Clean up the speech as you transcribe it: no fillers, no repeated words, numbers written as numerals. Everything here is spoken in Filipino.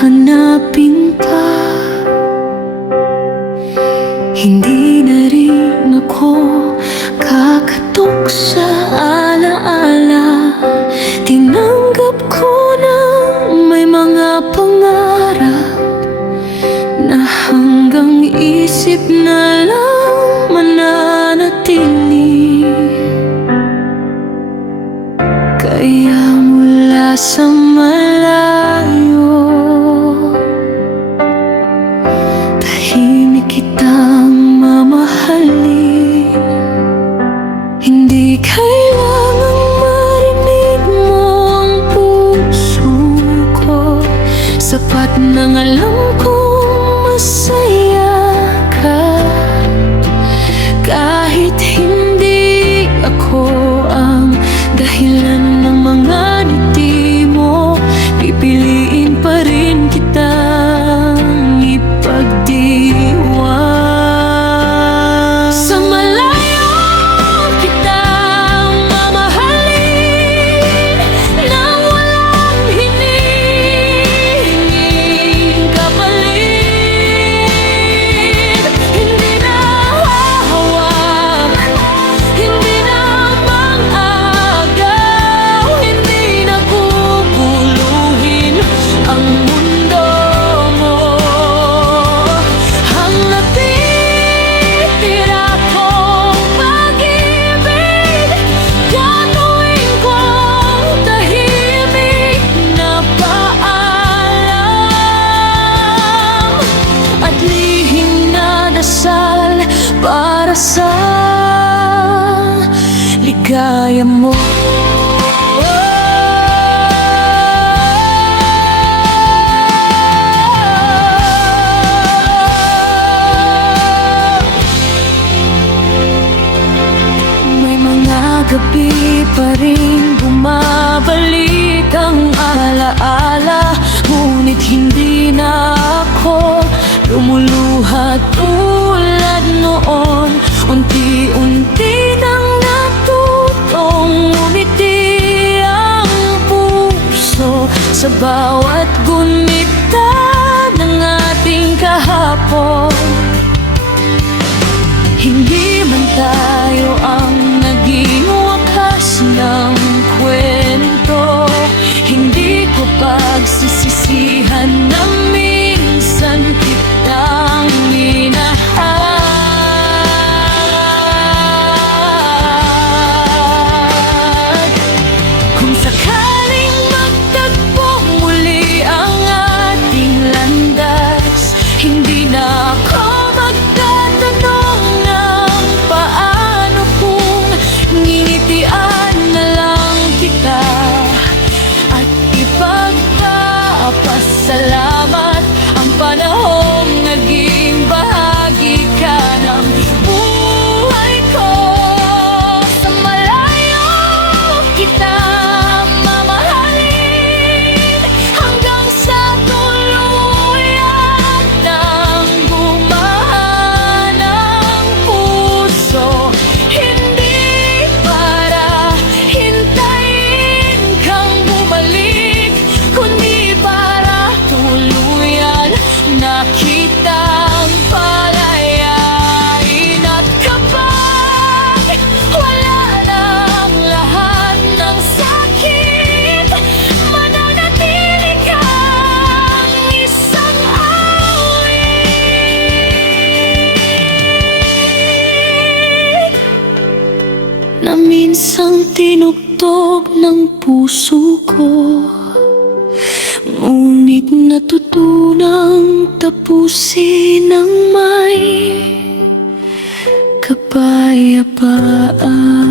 hahanapin pa. Hindi na rin ako kakatok sa alaala. Tinanggap ko na may mga pangarap na hanggang isip na lang mananatili. Kaya mula sa malayo, tahimik kitang mamahalin. Hindi kailangang marinig mo ang puso ko, sapat nang alam kong masaya ka. Kahit hindi ako ang dahilan ng mga ngiti mo, pipiliin pa rin kitang ipagdiwang. Sa malayo kitang mamahalin nang walang hinihinging kapalit. Hindi na hahawak, hindi na mang-agaw, hindi na guguluhin ang mundo mo. Ang natitira kong pag-ibig, gagawin kong tahimik na paalam at lihim na dasal para sa ligaya mo. May mga gabi pa rin bumabalik ang alaala, ngunit hindi na ako lumuluha tulad noon. Unti-unti nang natutong umiti ang puso sa bawat gunita ng ating kahapon. Hindi man tayo ang naging wakas ng kwento, hindi ko pagsisisihan na minsan kitang minahal. Kung sakaling magtagpo muli ang ating landas, hindi na ako magtatanong ng paano kung ngingitian na lang kita at ipagpapasalamat ang panahong naging bahagi ka ng buhay ko. Sa malayo kita mamahalin hanggang sa tuluyan ng gumahan ang puso. Hindi para hintayin kang bumalik, kundi para tuluyan na kitang palayain. At kapag wala ng lahat ng sakit, mananatili kang isang awit na minsang tinugtog ng puso ko, ngunit natutunang tapusin ng may kapayapaan.